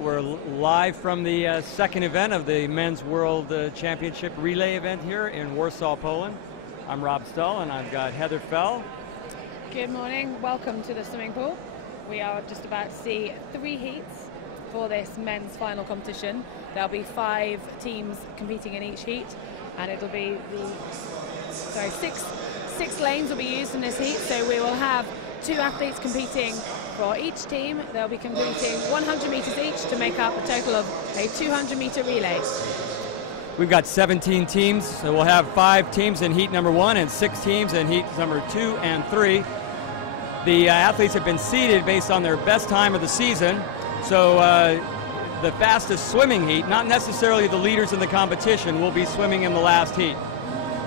We're live from the second event of the Men's World Championship Relay event here in Warsaw, Poland. I'm Rob Stull, and I've got Heather Fell. Good morning. Welcome to the swimming pool. We are just about to see 3 heats for this men's final competition. There'll be 5 teams competing in each heat, and it'll be six lanes will be used in this heat. So we will have 2 athletes competing for each team. They'll be completing 100 meters each to make up a total of a 200-meter relay. We've got 17 teams, so we'll have 5 teams in heat number 1 and 6 teams in heat number 2 and 3. The athletes have been seeded based on their best time of the season, so the fastest swimming heat, not necessarily the leaders in the competition, will be swimming in the last heat.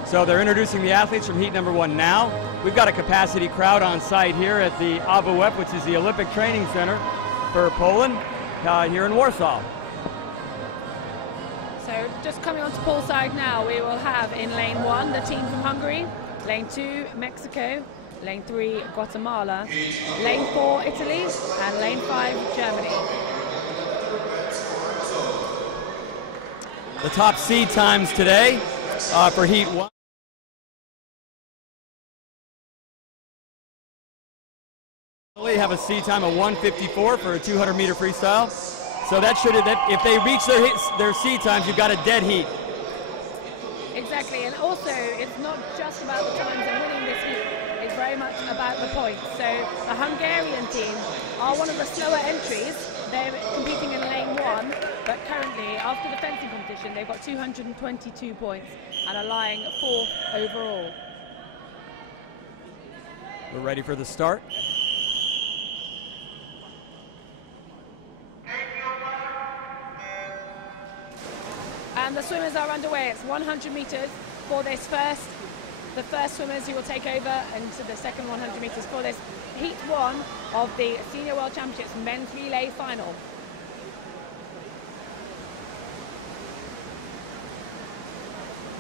So they're introducing the athletes from heat number 1 now. We've got a capacity crowd on site here at the AWF, which is the Olympic Training Center for Poland, here in Warsaw. So just coming onto poolside now, we will have in lane 1 the team from Hungary, lane 2 Mexico, lane 3 Guatemala, lane 4 Italy, and lane 5 Germany. The top seed times today for heat 1. They have a seed time of 1:54 for a 200-meter freestyle. So that should, if they reach their seed times, you've got a dead heat. Exactly, and also it's not just about the times and winning this heat. It's very much about the points. So the Hungarian team are one of the slower entries. They're competing in lane 1, but currently, after the fencing competition, they've got 222 points and are lying 4th overall. We're ready for the start. And the swimmers are underway. It's 100 meters for this the first swimmers who will take over into the second 100 meters for this heat 1 of the Senior World Championships men's relay final.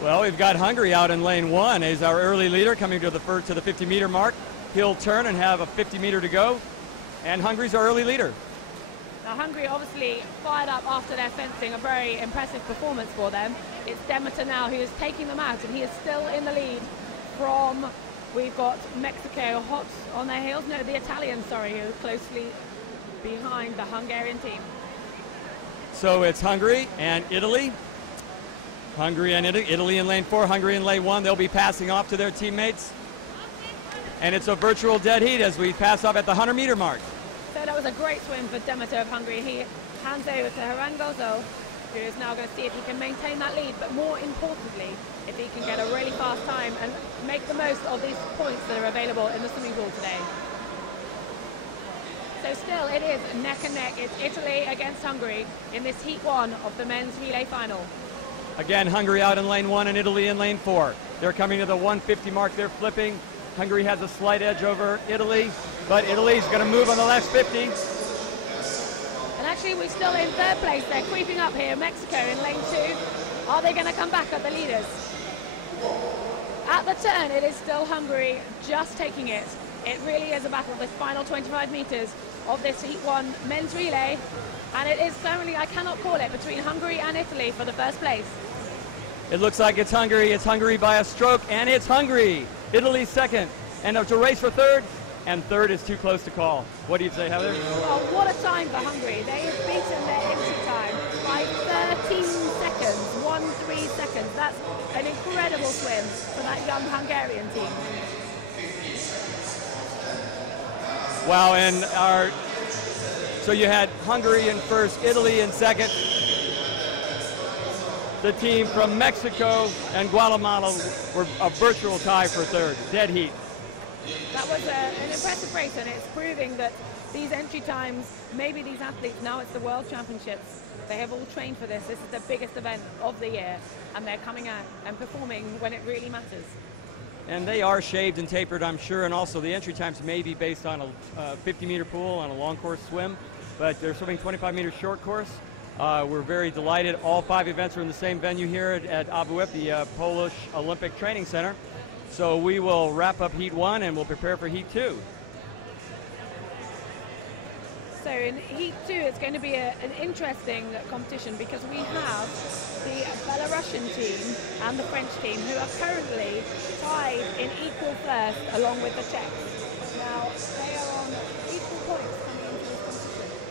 Well, we've got Hungary out in lane 1 as our early leader coming to the 50-meter mark. He'll turn and have a 50-meter to go, and Hungary's our early leader. Now, Hungary obviously fired up after their fencing, a very impressive performance for them. It's Demeter now who is taking them out, and he is still in the lead from, we've got Mexico hot on their heels. No, the Italians, sorry, who are closely behind the Hungarian team. So it's Hungary and Italy. Hungary and Italy in lane 4, Hungary in lane 1. They'll be passing off to their teammates. And it's a virtual dead heat as we pass off at the 100-meter mark. So that was a great swim for Demeter of Hungary. He hands over to Harangozo, who is now going to see if he can maintain that lead, but more importantly, if he can get a really fast time and make the most of these points that are available in the swimming pool today. So still, it is neck and neck. It's Italy against Hungary in this heat 1 of the men's relay final. Again, Hungary out in lane 1 and Italy in lane 4. They're coming to the 150 mark. They're flipping. Hungary has a slight edge over Italy, but Italy's going to move on the last 50. And actually, we're still in 3rd place. They're creeping up here. Mexico in lane 2. Are they going to come back at the leaders? At the turn, it is still Hungary just taking it. It really is a battle, this final 25 meters of this heat 1 men's relay. And it is firmly, I cannot call it, between Hungary and Italy for the 1st place. It looks like it's Hungary. It's Hungary by a stroke, and it's Hungary. Italy 2nd, and it's a race for 3rd, and 3rd is too close to call. What do you say, Heather? Well, what a time for Hungary. They have beaten their entry time by 13 seconds, 1-3 seconds. That's an incredible swim for that young Hungarian team. Wow, and so you had Hungary in 1st, Italy in 2nd. The team from Mexico and Guatemala were a virtual tie for 3rd, dead heat. That was an impressive race, and it's proving that these entry times, maybe these athletes, now it's the World Championships, they have all trained for this. This is the biggest event of the year, and they're coming out and performing when it really matters. And they are shaved and tapered, I'm sure, and also the entry times may be based on a 50-meter pool on a long course swim, but they're swimming 25-meter short course. We're very delighted. All 5 events are in the same venue here at AWF, the Polish Olympic Training Center. So we will wrap up heat 1 and we'll prepare for heat 2. So in Heat 2, it's going to be an interesting competition because we have the Belarusian team and the French team who are currently tied in equal first along with the Czechs. Now, they are on equal points coming into this competition.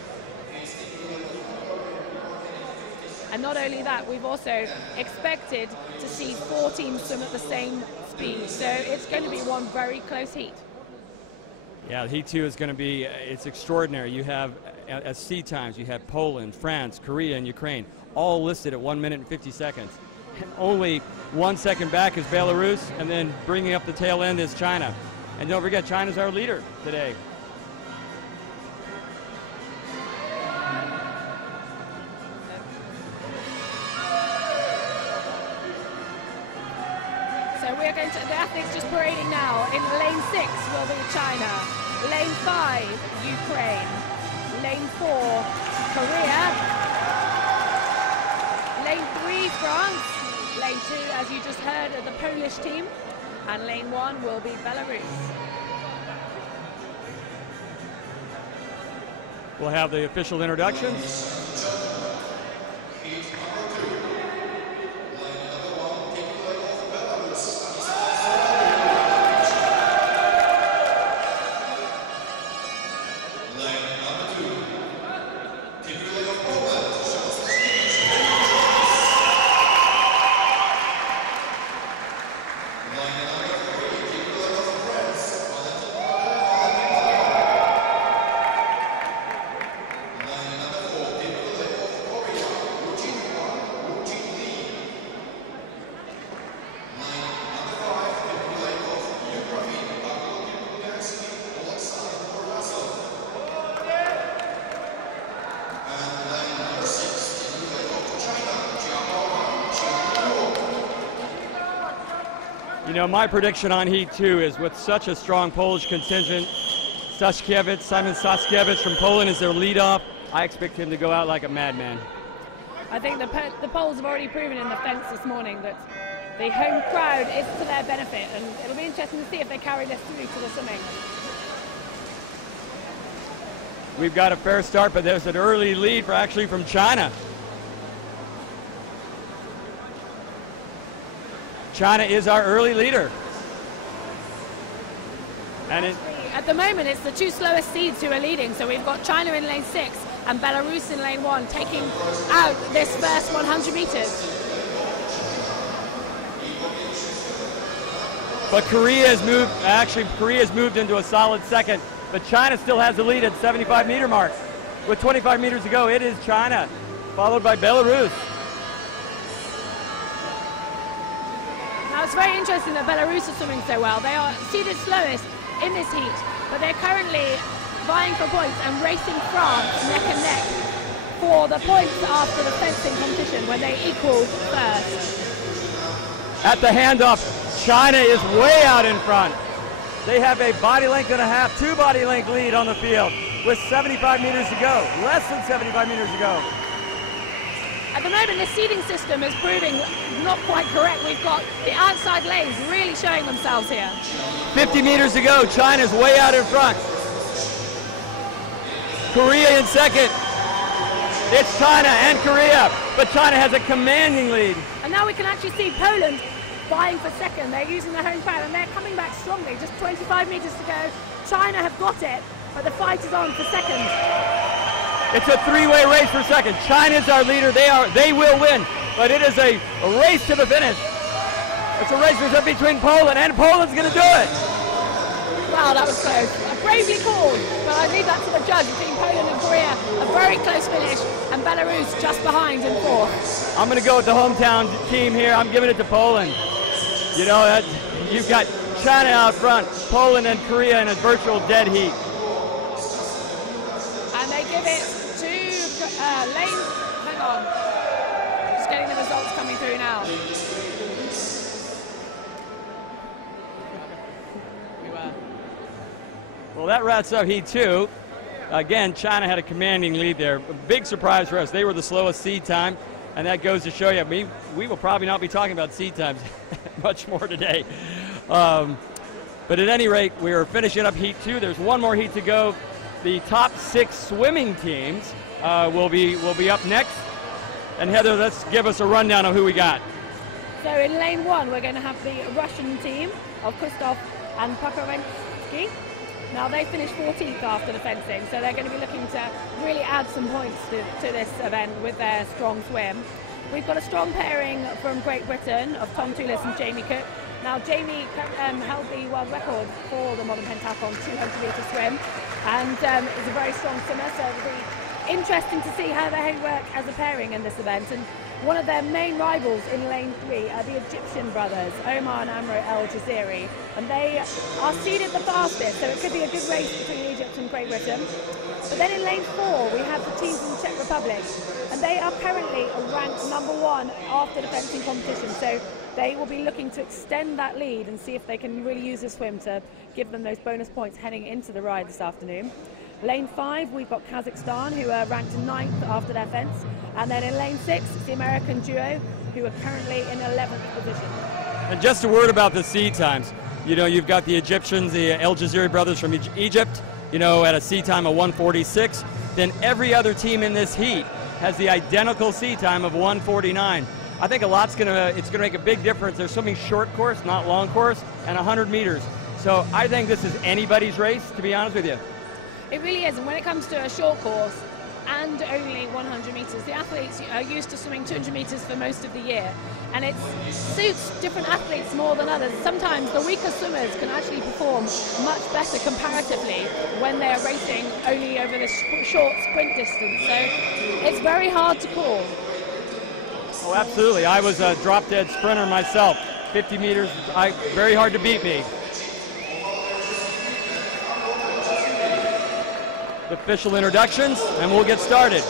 And not only that, we've also expected to see 4 teams swim at the same speed. So it's going to be one very close heat. Yeah, Heat 2 is going to be, it's extraordinary. You have, at sea times, you have Poland, France, Korea, and Ukraine, all listed at 1 minute and 50 seconds. And only 1 second back is Belarus, and then bringing up the tail end is China. And don't forget, China's our leader today. So we're going to, the athletes just parading now. In lane 6 will be China, lane 5, Ukraine, lane 4, Korea, lane 3, France, lane 2, as you just heard, the Polish team, and lane 1 will be Belarus. We'll have the official introductions. You know, my prediction on Heat 2 is with such a strong Polish contingent, Staszkiewicz, Simon Staszkiewicz from Poland is their leadoff. I expect him to go out like a madman. I think the Poles have already proven in the fence this morning that the home crowd is to their benefit, and it'll be interesting to see if they carry this through to the swimming. We've got a fair start, but there's an early lead from China. China is our early leader. And at the moment, it's the 2 slowest seeds who are leading. So we've got China in lane 6 and Belarus in lane 1, taking out this first 100 meters. But Korea has moved into a solid second. But China still has the lead at 75-meter mark. With 25 meters to go, it is China, followed by Belarus. Now, it's very interesting that Belarus is swimming so well. They are seeded slowest in this heat, but they're currently vying for points and racing France neck and neck for the points after the fencing competition when they equaled first. At the handoff, China is way out in front. They have a body length and a half, 2 body length lead on the field with 75 meters to go, less than 75 meters to go. At the moment, the seeding system is proving not quite correct. We've got the outside lanes really showing themselves here. 50 meters to go. China's way out in front. Korea in second. It's China and Korea, but China has a commanding lead. And now we can actually see Poland vying for second. They're using the home crowd and they're coming back strongly. Just 25 meters to go. China have got it, but the fight is on for second. It's a 3-way race for second. China's our leader. They will win, but it is a race to the finish. It's a race between Poland, and Poland's going to do it. Wow, that was close. Bravely called, but I leave that to the judge between Poland and Korea. A very close finish, and Belarus just behind in 4th. I'm going to go with the hometown team here. I'm giving it to Poland. You know, you've got China out front, Poland and Korea in a virtual dead heat. And they give it to lane, hang on, just getting the results coming through now. Well, that wraps up Heat 2. Again, China had a commanding lead there. A big surprise for us. They were the slowest seed time, and that goes to show you, we will probably not be talking about seed times much more today. But at any rate, we are finishing up Heat 2. There's one more heat to go. the top 6 swimming teams will be up next. And Heather, let's give us a rundown of who we got. So in lane 1, we're going to have the Russian team of Kustov and Pokrovensky. Now they finished 14th after the fencing, so they're going to be looking to really add some points to this event with their strong swim. We've got a strong pairing from Great Britain of Tom Toulis and Jamie Cook. Now Jamie held the world record for the modern pentathlon 200-metre swim, and is a very strong swimmer, so it'll be interesting to see how they work as a pairing in this event. And one of their main rivals in lane 3 are the Egyptian brothers, Omar and Amro El Jaziri, and they are seeded the fastest, so it could be a good race between Egypt and Great Britain. But then in lane 4, we have the teams from the Czech Republic, and they are currently ranked #1 after the fencing competition, so they will be looking to extend that lead and see if they can really use the swim to give them those bonus points heading into the ride this afternoon. Lane 5, we've got Kazakhstan, who are ranked 9th after their fence. And then in lane 6, it's the American duo, who are currently in 11th position. And just a word about the seed times. You know, you've got the Egyptians, the El Jaziri brothers from Egypt, you know, at a seed time of 1:46. Then every other team in this heat has the identical seed time of 1:49. I think it's gonna make a big difference. They're swimming short course, not long course, and 100 meters. So I think this is anybody's race, to be honest with you. It really is, and when it comes to a short course and only 100 meters, the athletes are used to swimming 200 meters for most of the year, and it suits different athletes more than others. Sometimes the weaker swimmers can actually perform much better comparatively when they're racing only over this short sprint distance, so it's very hard to call. Oh, absolutely. I was a drop-dead sprinter myself. 50 meters, very hard to beat me. Official introductions, and we'll get started.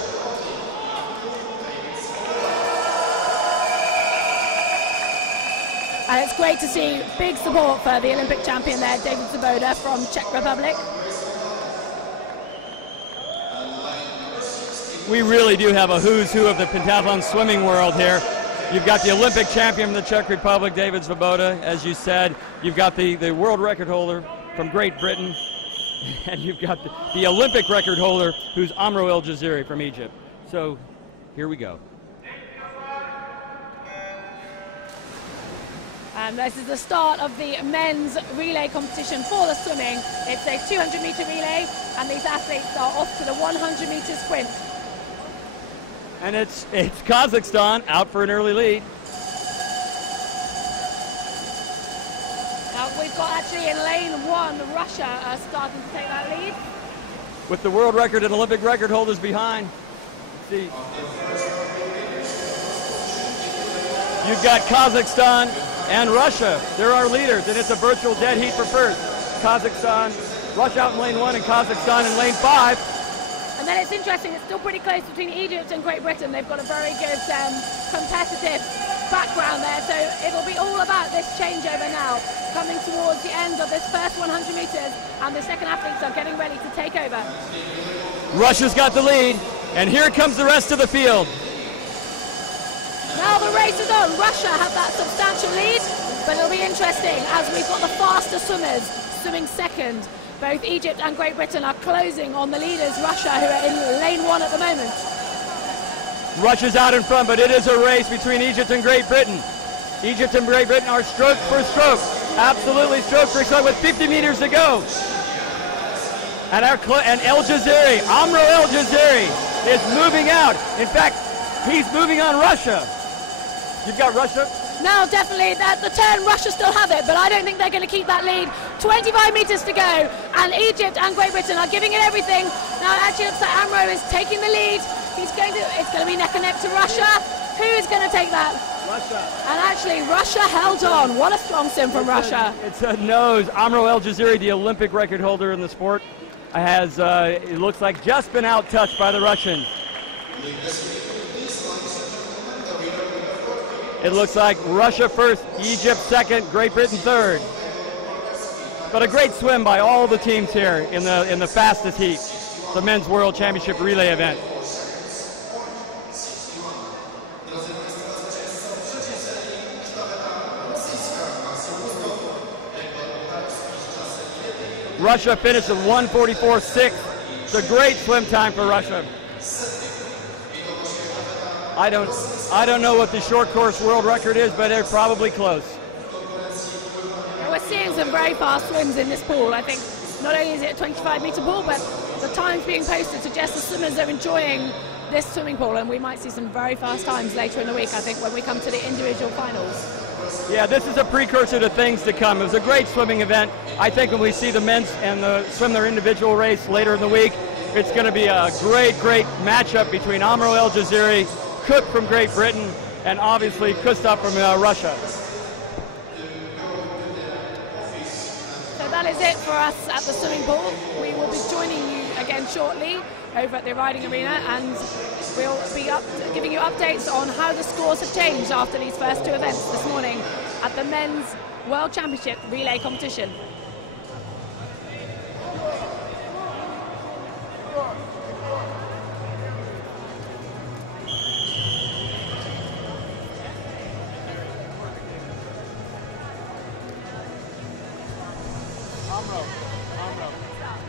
And it's great to see big support for the Olympic champion there, David Svoboda from Czech Republic. We really do have a who's who of the pentathlon swimming world here. You've got the Olympic champion from the Czech Republic, David Svoboda, as you said. You've got the world record holder from Great Britain. And you've got the Olympic record holder, who's Amro El Jaziri from Egypt. So here we go. And this is the start of the men's relay competition for the swimming. It's a 200-meter relay, and these athletes are off to the 100-meter sprint. And it's Kazakhstan out for an early lead. Now we've got actually in lane 1, Russia starting to take that lead. With the world record and Olympic record holders behind. See, you've got Kazakhstan and Russia. They're our leaders, and it's a virtual dead heat for first. Kazakhstan, Russia out in lane 1 and Kazakhstan in lane 5. And then it's interesting, it's still pretty close between Egypt and Great Britain. They've got a very good competitive background there, so it'll be all about this changeover now, coming towards the end of this first 100 meters, and the second athletes are getting ready to take over. Russia's got the lead, and here comes the rest of the field. Now the race is on. Russia have that substantial lead, but it'll be interesting as we've got the faster swimmers swimming second. Both Egypt and Great Britain are closing on the leaders, Russia, who are in lane 1 at the moment. Russia's out in front, but it is a race between Egypt and Great Britain. Egypt and Great Britain are stroke for stroke. Absolutely stroke for stroke with 50 meters to go. And El Jaziri, Amro El Jaziri, is moving out. In fact, he's moving on Russia. You've got Russia. Now definitely at the turn Russia still have it, but I don't think they're going to keep that lead. 25 meters to go, and Egypt and Great Britain are giving it everything. Now it actually looks like Amro is taking the lead. It's going to be neck and neck to Russia. Who is going to take that? Russia. And actually Russia held on. What a strong swim from Russia. It's a nose. Amro El Jaziri, the Olympic record holder in the sport, has, it looks like, just been out-touched by the Russians. It looks like Russia first, Egypt second, Great Britain third. But a great swim by all the teams here in the fastest heat, the Men's World Championship relay event. Russia finished at 1:44.6. It's a great swim time for Russia. I don't know what the short course world record is, but they're probably close. We're seeing some very fast swims in this pool. I think not only is it a 25-meter pool, but the times being posted suggest the swimmers are enjoying this swimming pool, and we might see some very fast times later in the week, I think, when we come to the individual finals. Yeah, this is a precursor to things to come. It was a great swimming event. I think when we see the men's and swim their individual race later in the week, it's going to be a great matchup between Amro El Jaziri, Cook from Great Britain, and obviously Kustov from Russia. So that is it for us at the swimming pool. We will be joining you again shortly over at the riding arena, and we'll be giving you updates on how the scores have changed after these first two events this morning at the Men's World Championship relay competition.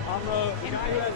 Amro, the guy who has